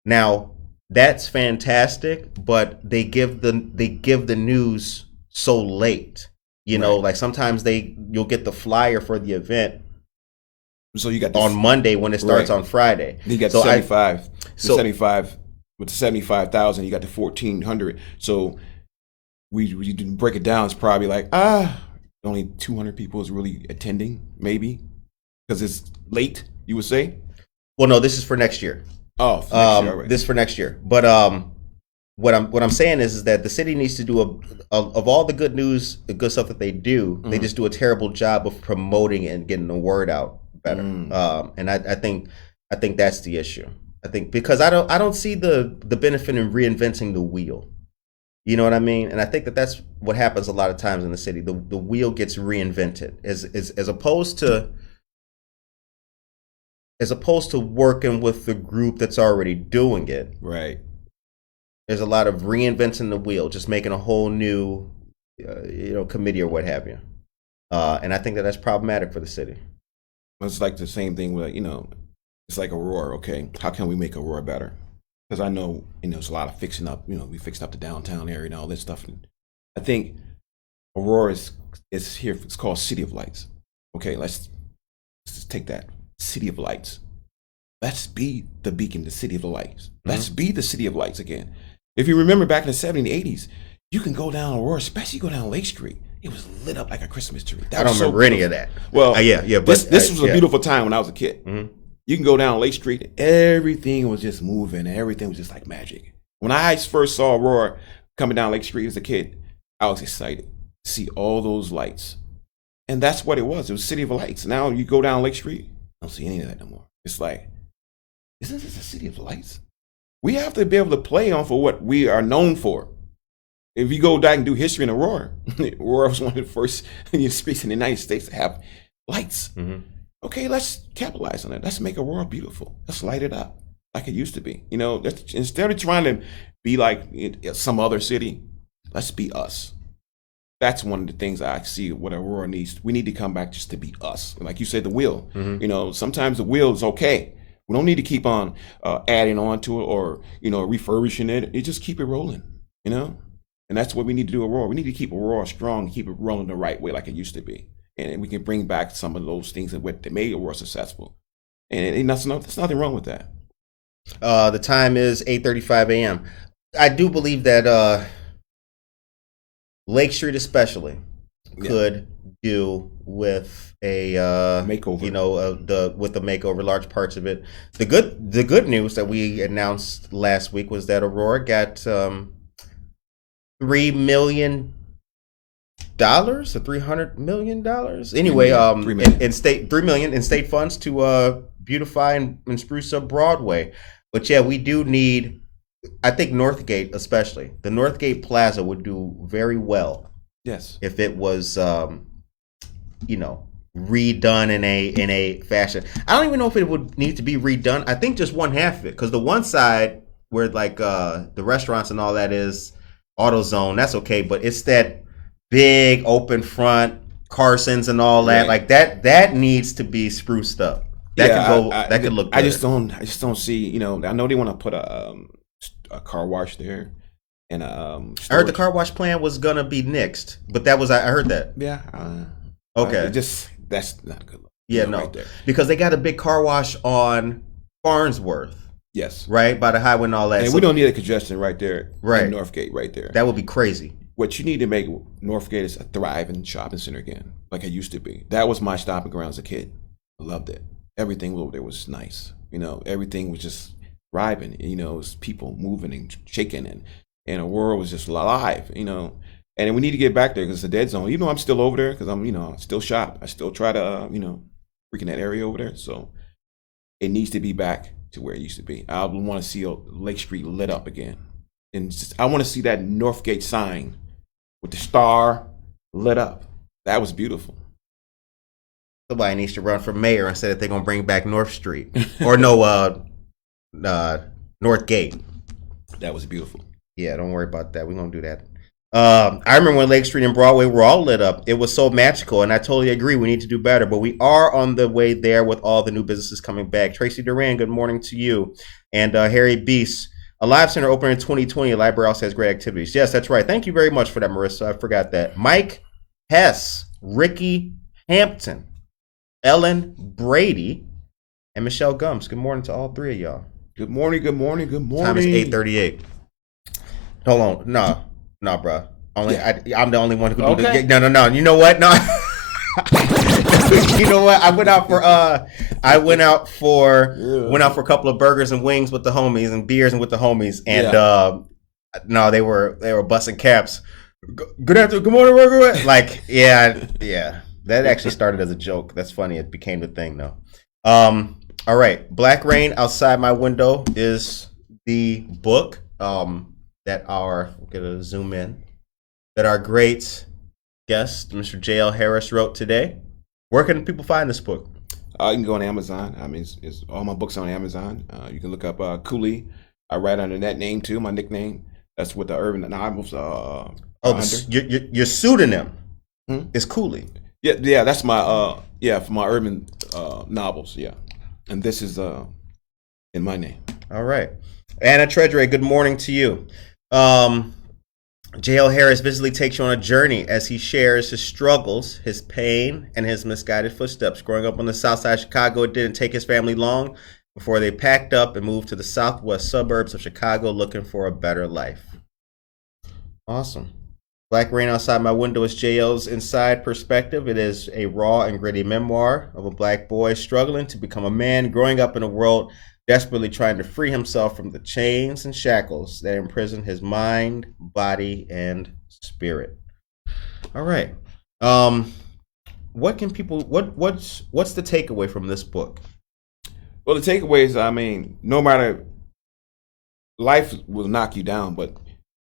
Now that's fantastic, but they give the news so late. You know, like sometimes you'll get the flyer for the event. So you got on Monday when it starts on Friday. You got 75. 75 with the 75,000. You got the 1,400. So we didn't break it down. It's probably like only 200 people is really attending, maybe, because it's late. You would say. Well, no, this is for next year. Oh, for next year, right. This is for next year. But what I'm saying is that the city needs to do of all the good news, the good stuff that they do, they just do a terrible job of promoting it and getting the word out better. And I think that's the issue. I think because I don't see the benefit in reinventing the wheel. You know what I mean? And I think that's what happens a lot of times in the city. The wheel gets reinvented as opposed to working with the group that's already doing it. Right. There's a lot of reinventing the wheel, just making a whole new, committee or what have you. And I think that's problematic for the city. It's like the same thing with, it's like Aurora. Okay, how can we make Aurora better? Because I know, there's a lot of fixing up. We fixed up the downtown area and all this stuff. And I think Aurora is here. It's called City of Lights. Okay, let's just take that. City of Lights. Let's be the beacon, the City of the Lights. Let's be the City of Lights again. If you remember back in the 70s and 80s, you can go down Aurora, especially go down Lake Street. It was lit up like a Christmas tree. I don't remember any of that. Well, yeah. But this was a beautiful time when I was a kid. You can go down Lake Street. Everything was just moving. Everything was just like magic. When I first saw Aurora coming down Lake Street as a kid, I was excited to see all those lights. And that's what it was. It was City of Lights. Now you go down Lake Street, I don't see any of that no more. It's like, isn't this a City of Lights? We have to be able to play on for what we are known for. If you go back and do history in Aurora, Aurora was one of the first streets in the United States to have lights. Mm-hmm. Okay, let's capitalize on it. Let's make Aurora beautiful. Let's light it up like it used to be. You know, instead of trying to be like some other city, let's be us. That's one of the things I see what Aurora needs. We need to come back just to be us. Like you said, the wheel. Mm-hmm. You know, sometimes the wheel is okay. We don't need to keep on adding on to it or, you know, refurbishing it. You just keep it rolling, you know? And that's what we need to do, Aurora. We need to keep Aurora strong, keep it rolling the right way like it used to be. And we can bring back some of those things that made Aurora successful. And there's nothing wrong with that. The time is 8:35 a.m. I do believe that Lake Street especially could do with a makeover. You know, with the makeover, large parts of it. The good news that we announced last week was that Aurora got $3 million or $300 million. Anyway, in state $3 million in state funds to beautify and spruce up Broadway. But yeah, we do need. I think Northgate, especially the Northgate Plaza, would do very well. Yes, if it was, you know, redone in a fashion. I don't even know if it would need to be redone. I think just one half of it, because the one side where like the restaurants and all that is AutoZone, that's okay, but it's that big open front, Carson's and all that, like that needs to be spruced up. That could look good. I just don't see, you know, I know they want to put a car wash there and I heard the car wash plan was gonna be nixed, but that was I heard that. Yeah. Okay. That's not a good look. Yeah, no. Right there. Because they got a big car wash on Farnsworth. Yes. Right? By the highway and all that. And we don't need a congestion right there. Right. In Northgate right there. That would be crazy. What you need to make Northgate is a thriving shopping center again, like it used to be. That was my stopping ground as a kid. I loved it. Everything over there was nice. You know, everything was just thriving. You know, it was people moving and shaking and Aurora was just alive, you know. And we need to get back there because it's a dead zone. Even though I'm still over there because I'm, you know, I still shop. I still try to, you know, freaking that area over there. So it needs to be back to where it used to be. I want to see Lake Street lit up again. And I want to see that Northgate sign with the star lit up. That was beautiful. Somebody needs to run for mayor and say that they're going to bring back North Street. Or Northgate. That was beautiful. Yeah, don't worry about that. We're going to do that. I remember when Lake Street and Broadway were all lit up. It was so magical, and I totally agree. We need to do better, but we are on the way there with all the new businesses coming back. Tracy Duran, good morning to you. And Harry Beast, a live center open in 2020. The library also has great activities. Yes, that's right. Thank you very much for that, Marissa. I forgot that. Mike Hess, Ricky Hampton, Ellen Brady, and Michelle Gums. Good morning to all three of y'all. Good morning, good morning, good morning. Time is 8:38. Hold on. No, bro. I'm the only one who can do this. No. You know what? No. You know what? I went out for a couple of burgers and wings with the homies and beers and with the homies. And no, they were busting caps. Good morning, burger. Like, yeah. That actually started as a joke. That's funny. It became the thing though. All right. Black Rain Outside My Window is the book that we're gonna zoom in, that our great guest, Mr. J.L. Harris, wrote today. Where can people find this book? You can go on Amazon. I mean, it's all my books on Amazon. You can look up Cooley. I write under that name too, my nickname. That's what the urban novels. Your pseudonym is Cooley. Yeah, that's my for my urban novels. Yeah, and this is in my name. All right, Anna Treasury. Good morning to you. J.L. Harris visibly takes you on a journey as he shares his struggles, his pain, and his misguided footsteps. Growing up on the south side of Chicago, it didn't take his family long before they packed up and moved to the southwest suburbs of Chicago looking for a better life. Awesome. Black Rain Outside My Window is JL's inside perspective. It is a raw and gritty memoir of a black boy struggling to become a man, growing up in a world desperately trying to free himself from the chains and shackles that imprison his mind, body, and spirit. All right. what can people what's the takeaway from this book? Well, the takeaway is, I mean, no matter, life will knock you down, but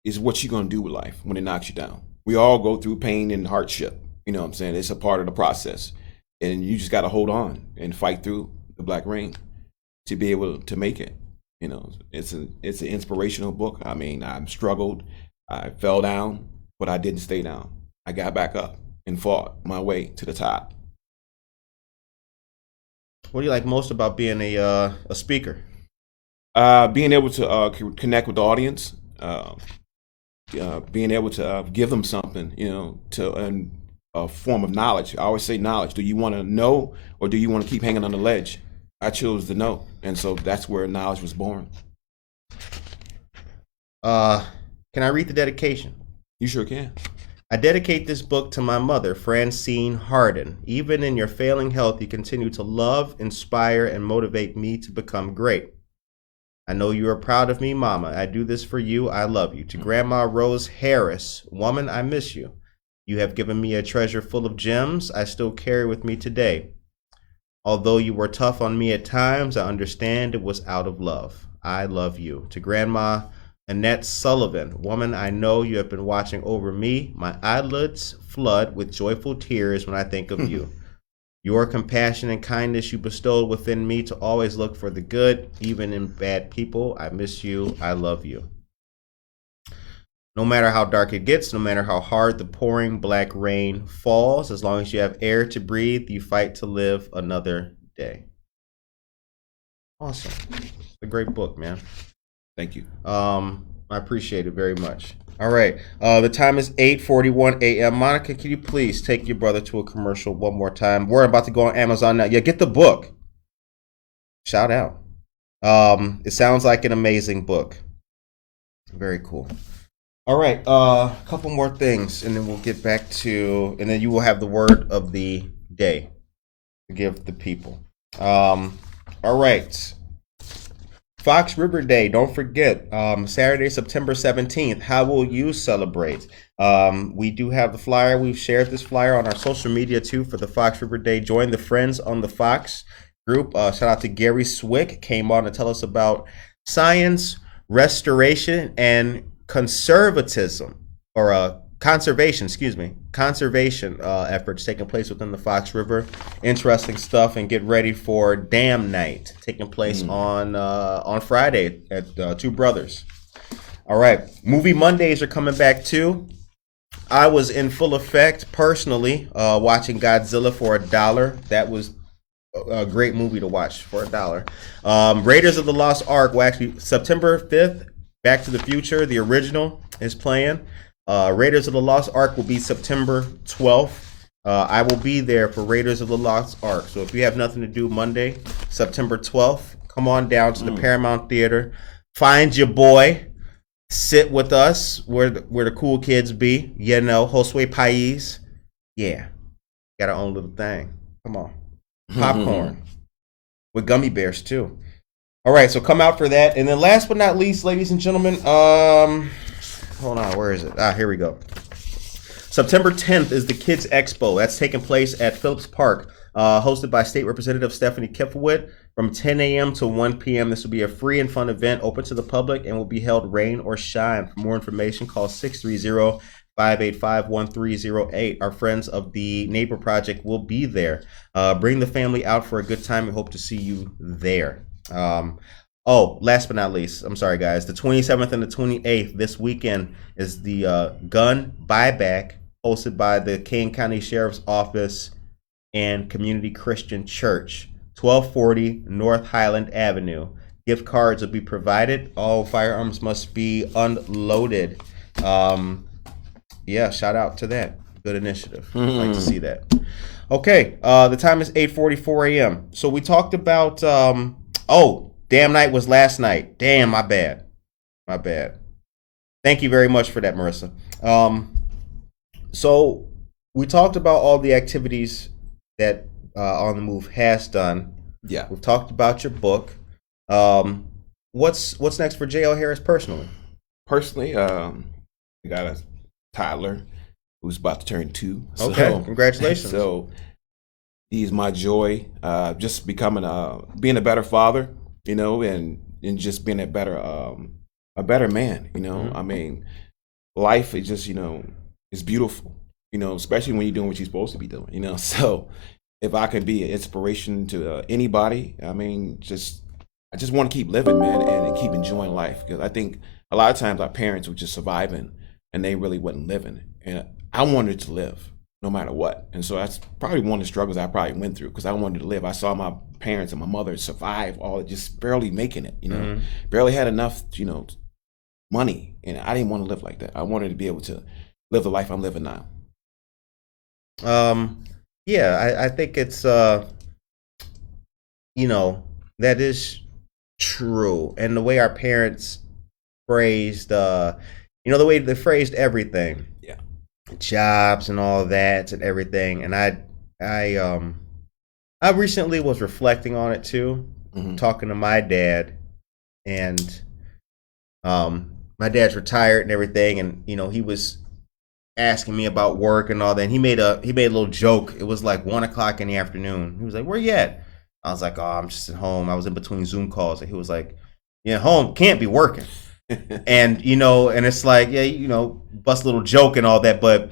it's what you're going to do with life when it knocks you down. We all go through pain and hardship. You know what I'm saying? It's a part of the process. And you just got to hold on and fight through the black rain to be able to make it. You know, it's an inspirational book. I mean, I struggled. I fell down, but I didn't stay down. I got back up and fought my way to the top. What do you like most about being a speaker? Being able to connect with the audience, being able to give them something, you know, to a form of knowledge. I always say knowledge. Do you want to know, or do you want to keep hanging on the ledge? I chose to know, and so that's where knowledge was born. Can I read the dedication? You sure can. I dedicate this book to my mother, Francine Harden. Even in your failing health, you continue to love, inspire, and motivate me to become great. I know you are proud of me, Mama. I do this for you. I love you. To Grandma Rose Harris, woman, I miss you. You have given me a treasure full of gems I still carry with me today. Although you were tough on me at times, I understand it was out of love. I love you. To Grandma Annette Sullivan, woman, I know you have been watching over me. My eyelids flood with joyful tears when I think of you. Your compassion and kindness you bestowed within me to always look for the good, even in bad people. I miss you. I love you. No matter how dark it gets, no matter how hard the pouring black rain falls, as long as you have air to breathe, you fight to live another day. Awesome. It's a great book, man. Thank you. I appreciate it very much. All right. The time is 8:41 a.m. Monica, can you please take your brother to a commercial one more time? We're about to go on Amazon now. Yeah, get the book. Shout out. It sounds like an amazing book. Very cool. All right. A couple more things, and then we'll get back to, and then you will have the word of the day to give the people. All right. Fox River Day, don't forget, Saturday, September 17th. How will you celebrate? We do have the flyer. We've shared this flyer on our social media too for the Fox River Day. Join the Friends on the Fox group. Shout out to Gary Swick, came on to tell us about science, restoration, and conservatism, or conservation efforts taking place within the Fox River. Interesting stuff, and get ready for Dam Night taking place on Friday at Two Brothers. All right, Movie Mondays are coming back too. I was in full effect personally watching Godzilla for $1. That was a great movie to watch for $1. Raiders of the Lost Ark will actually September 5th. Back to the Future, the original, is playing. Raiders of the Lost Ark will be September 12th. I will be there for Raiders of the Lost Ark. So if you have nothing to do Monday, September 12th, come on down to the Paramount Theater. Find your boy. Sit with us where the cool kids be. You know, Josue Pais. Yeah. Got our own little thing. Come on. Popcorn. With gummy bears too. All right, so come out for that. And then last but not least, ladies and gentlemen, hold on, where is it? Here we go. September 10th is the Kids Expo. That's taking place at Phillips Park, hosted by State Representative Stephanie Kifowit from 10 a.m. to 1 p.m. This will be a free and fun event open to the public and will be held rain or shine. For more information, call 630-585-1308. Our friends of the Neighbor Project will be there. Bring the family out for a good time. We hope to see you there. Last but not least, I'm sorry guys, the 27th and the 28th this weekend is the gun buyback hosted by the Kane County Sheriff's Office and Community Christian Church, 1240 North Highland Avenue. Gift cards will be provided. All firearms must be unloaded. Shout out to that. Good initiative. I'd like to see that. Okay, the time is 8:44 a.m. So we talked about Damn Night was last night. Damn, my bad. Thank you very much for that, Marissa. So we talked about all the activities that On the Move has done. Yeah. We've talked about your book. What's next for J.L. Harris personally? Personally, I got a toddler who's about to turn 2. Okay, congratulations. So He's my joy. Just becoming being a better father, and just being a better man. I mean, life is just is beautiful. Especially when you're doing what you're supposed to be doing. So if I can be an inspiration to anybody, I mean, I just want to keep living, man, and keep enjoying life, because I think a lot of times our parents were just surviving and they really wasn't living, and I wanted to live no matter what. And so that's probably one of the struggles I probably went through, because I wanted to live. I saw my parents and my mother survive all just barely making it, barely had enough, money, and I didn't want to live like that. I wanted to be able to live the life I'm living now. Yeah, I think it's that is true. And the way our parents phrased the way they phrased everything, jobs and all that and everything. And I recently was reflecting on it too, talking to my dad, and my dad's retired and everything, and he was asking me about work and all that. And he made a little joke. It was like 1:00 in the afternoon. He was like, "Where you at?" I was like, "Oh, I'm just at home. I was in between Zoom calls." And he was like, "Yeah, home, can't be working." And and it's like, bust a little joke and all that, but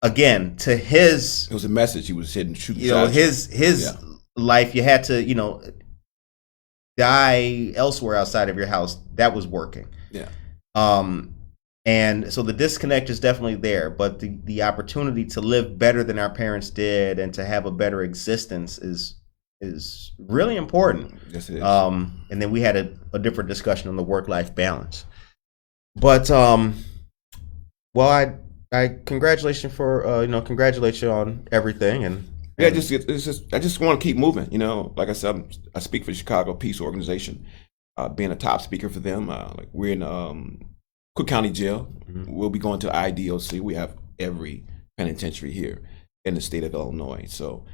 again, to his, it was a message he was hitting, shooting. His life, you had to die elsewhere outside of your house. That was working. Yeah. And so the disconnect is definitely there, but the opportunity to live better than our parents did and to have a better existence is really important. Yes, it is. And then we had a different discussion on the work-life balance. But well, I congratulate you on everything, and I just want to keep moving. Like I said, I speak for the Chicago Peace Organization, being a top speaker for them. Like we're in Cook County Jail. We'll be going to IDOC. We have every penitentiary here in the state of Illinois. So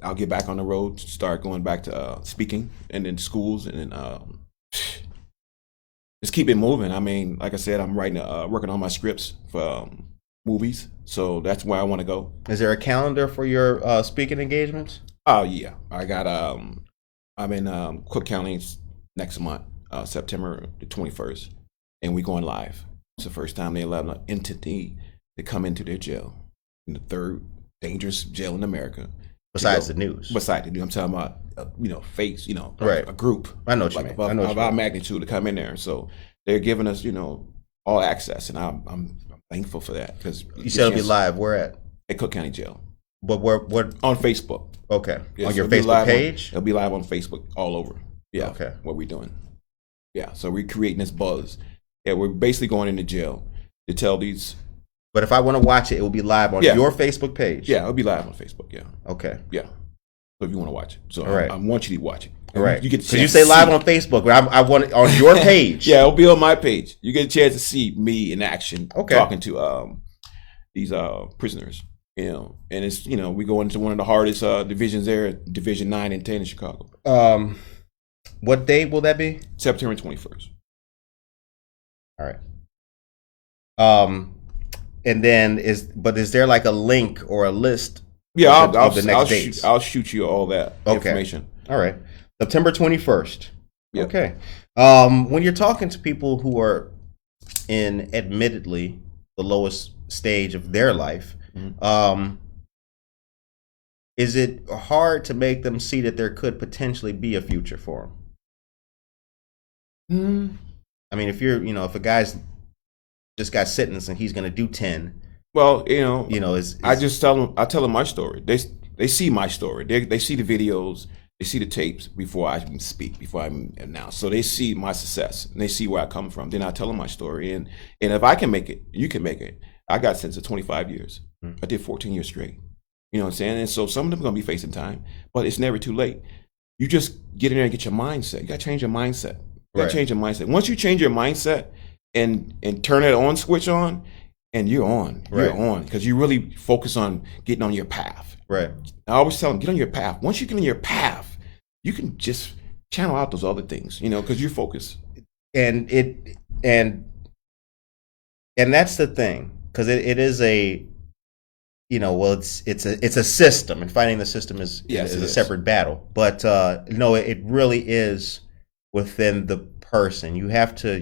I'll get back on the road, start going back to speaking and in schools, and then just keep it moving. I mean, like I said, I'm working on my scripts for movies, so that's where I want to go. Is there a calendar for your speaking engagements? Oh yeah, I got I'm in Cook County next month, September the 21st, and we're going live. It's the first time they allowed an entity to come into their jail, in the third dangerous jail in America. Besides the news. Besides the news, I'm talking about face, right. a group. I know what you mean. Of our magnitude to come in there. So they're giving us, all access, and I'm thankful for that, because you said it'll be live. Where at Cook County Jail. But where on Facebook. Okay. Yeah, on your Facebook page? It'll be live on Facebook all over. Yeah. Okay. What we're doing. Yeah. So we're creating this buzz. Yeah, we're basically going into jail to tell these. But if I want to watch it, it will be live on your Facebook page. Yeah, it'll be live on Facebook. Yeah. Okay. Yeah. So if you want to watch it, so all right. I want you to watch it. All right. You get because you say live on Facebook, but I want it on your page. Yeah, it'll be on my page. You get a chance to see me in action, talking to these prisoners. And it's we go into one of the hardest divisions there, Division 9 and 10 in Chicago. What date will that be? September 21st. All right. And then is there like a link or a list? Yeah, of the next dates? I'll shoot you all that information. All right. September 21st. Yep. Okay. When you're talking to people who are in admittedly the lowest stage of their life, is it hard to make them see that there could potentially be a future for them? I mean, if a guy's just got sentenced and he's going to do 10. Well, I tell them my story. They see my story. They see the videos. They see the tapes before I even speak, before I announce. So they see my success and they see where I come from. Then I tell them my story. And if I can make it, you can make it. I got sentenced to 25 years. I did 14 years straight. You know what I'm saying? And so some of them are going to be facing time, but it's never too late. You just get in there and get your mindset. You got to change your mindset. You got to change your mindset. Once you change your mindset and turn that on switch on, and you're on. You're on because you really focus on getting on your path. Right. I always tell them, get on your path. Once you get on your path, you can just channel out those other things, because you're focused. And that's the thing, because it is well, it's a system, and fighting the system is a separate battle. But no, it really is within the person. You have to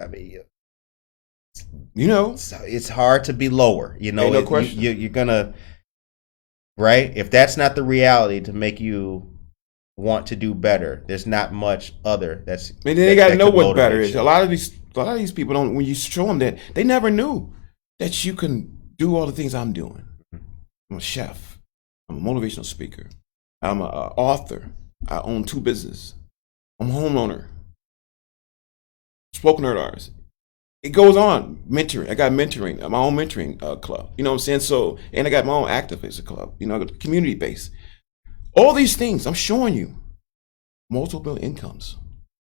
I mean, it's hard to be lower. No question. You're gonna, right? If that's not the reality to make you want to do better, there's not much other. They got to know what better is. A lot of these people don't. When you show them that, they never knew that you can do all the things I'm doing. I'm a chef. I'm a motivational speaker. I'm an author. I own 2 businesses. I'm a homeowner. Spoken word artist. It goes on. Mentoring. I got mentoring. My own mentoring club. You know what I'm saying? So, and I got my own activist club. Community based. All these things I'm showing you. Multiple incomes.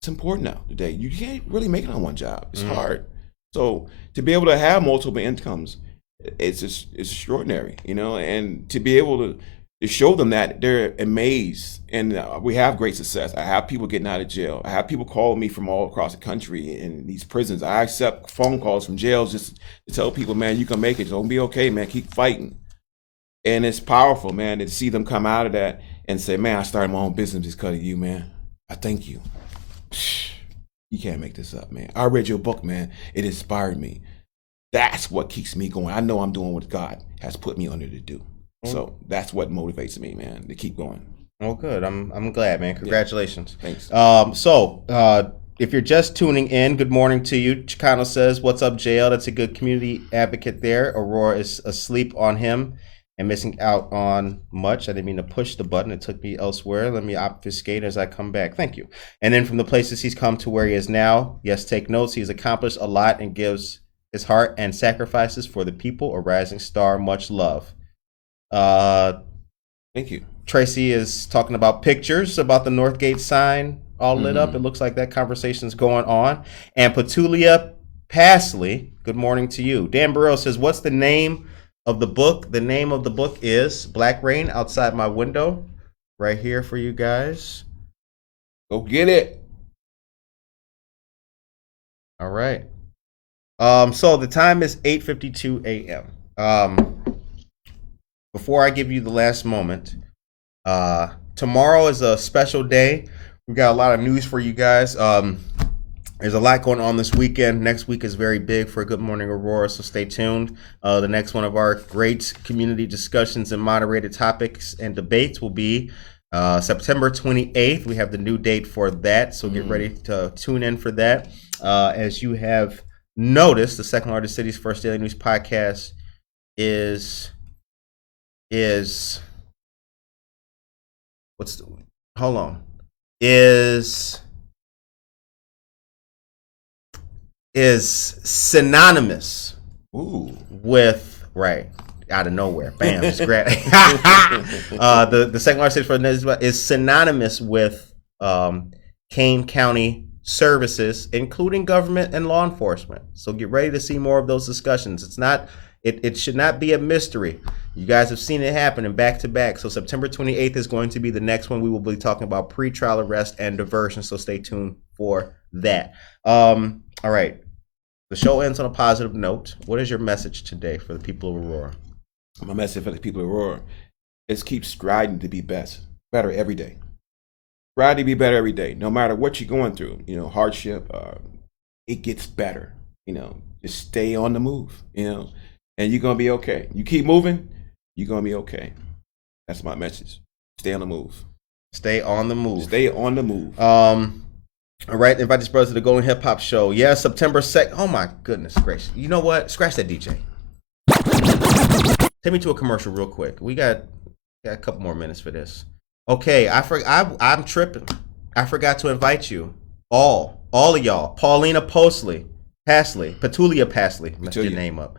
It's important now today. You can't really make it on one job. It's hard. So to be able to have multiple incomes, it's extraordinary, and to be able to show them that, they're amazed. And we have great success. I have people getting out of jail. I have people calling me from all across the country in these prisons. I accept phone calls from jails just to tell people, man, you can make it. Don't be okay, man. Keep fighting. And it's powerful, man, to see them come out of that and say, man, I started my own business because of you, man. I thank you. You can't make this up, man. I read your book, man. It inspired me. That's what keeps me going. I know I'm doing what God has put me under to do. So that's what motivates me, man, to keep going. Oh, good. I'm glad, man. Congratulations. Yeah. Thanks. So if you're just tuning in, good morning to you. Chicano says, what's up, JL? That's a good community advocate there. Aurora is asleep on him and missing out on much. I didn't mean to push the button. It took me elsewhere. Let me obfuscate as I come back. Thank you. And then from the places he's come to where he is now, yes, take notes. He's accomplished a lot and gives his heart and sacrifices for the people. A rising star, much love. Thank you. Tracy is talking about pictures about the Northgate sign all lit up. It looks like that conversation's going on. And Petulia Pasley, good morning to you. Dan Burrow says, what's the name of the book? The name of the book is Black Rain Outside My Window. Right here for you guys. Go get it. All right. So the time is 8:52 a.m. Before I give you the last moment, tomorrow is a special day. We've got a lot of news for you guys. There's a lot going on this weekend. Next week is very big for Good Morning Aurora, so stay tuned. The next one of our great community discussions and moderated topics and debates will be September 28th. We have the new date for that, so get ready to tune in for that. As you have noticed, the second largest city's first daily news podcast is synonymous with, right, out of nowhere, bam, just grab. The second largest city for news is synonymous with Kane County services, including government and law enforcement. So get ready to see more of those discussions. It should not be a mystery. You guys have seen it happen in back-to-back. So September 28th is going to be the next one. We will be talking about pretrial arrest and diversion, so stay tuned for that. All right. The show ends on a positive note. What is your message today for the people of Aurora? My message for the people of Aurora is keep striving to be better every day. Strive to be better every day, no matter what you're going through. Hardship, it gets better. Just stay on the move, and you're going to be okay. You keep moving, you're going to be okay. That's my message. Stay on the move. Stay on the move. Stay on the move. All right, invite this brother to the Golden Hip Hop Show. Yeah, September 2nd. Oh, my goodness gracious. You know what? Scratch that, DJ. Take me to a commercial real quick. We got a couple more minutes for this. Okay, I'm tripping. I forgot to invite you. All of y'all. Paulina Pasley, Petulia Pasley. Messed your name up.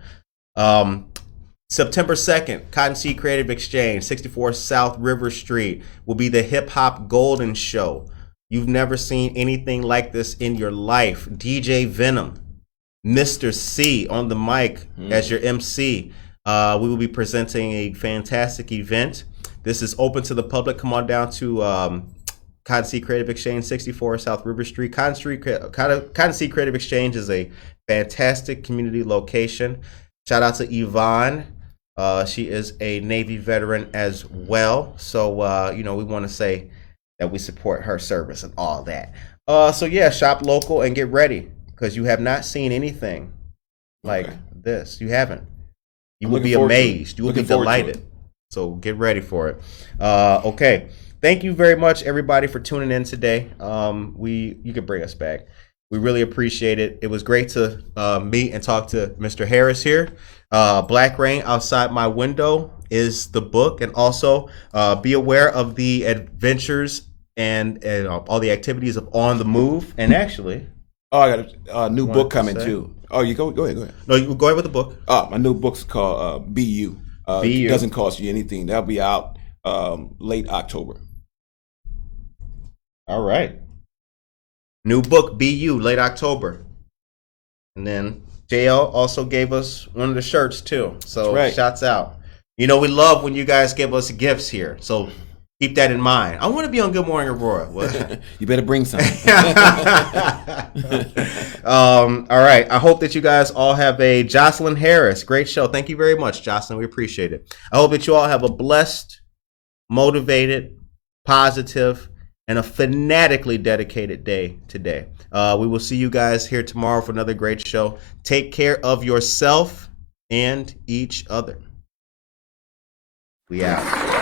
September 2nd, Cotton Seed Creative Exchange, 64 South River Street, will be the Hip Hop Golden Show. You've never seen anything like this in your life. DJ Venom, Mr. C on the mic as your MC. We will be presenting a fantastic event. This is open to the public. Come on down to Cotton Seed Creative Exchange, 64 South River Street. Cotton Seed Creative Exchange is a fantastic community location. Shout out to Yvonne She is a Navy veteran as well. So, we want to say that we support her service and all that. So yeah, shop local and get ready because you have not seen anything like this. You haven't. You will be amazed. You will be delighted. So get ready for it. Okay. Thank you very much, everybody, for tuning in today. You can bring us back. We really appreciate it. It was great to meet and talk to Mr. Harris here. Black Rain Outside My Window is the book. And also be aware of the adventures and all the activities of On the Move. And actually... Oh, I got a new book coming too. Oh, you go ahead. No, you go ahead with the book. My new book's called BU. BU. It doesn't cost you anything. That'll be out late October. All right. New book, BU, late October. And then JL also gave us one of the shirts too. So shouts out. We love when you guys give us gifts here. So keep that in mind. I want to be on Good Morning Aurora. You better bring some. All right. I hope that you guys all have a Jocelyn Harris. Great show. Thank you very much, Jocelyn. We appreciate it. I hope that you all have a blessed, motivated, positive, and a fanatically dedicated day today. We will see you guys here tomorrow for another great show. Take care of yourself and each other. We out.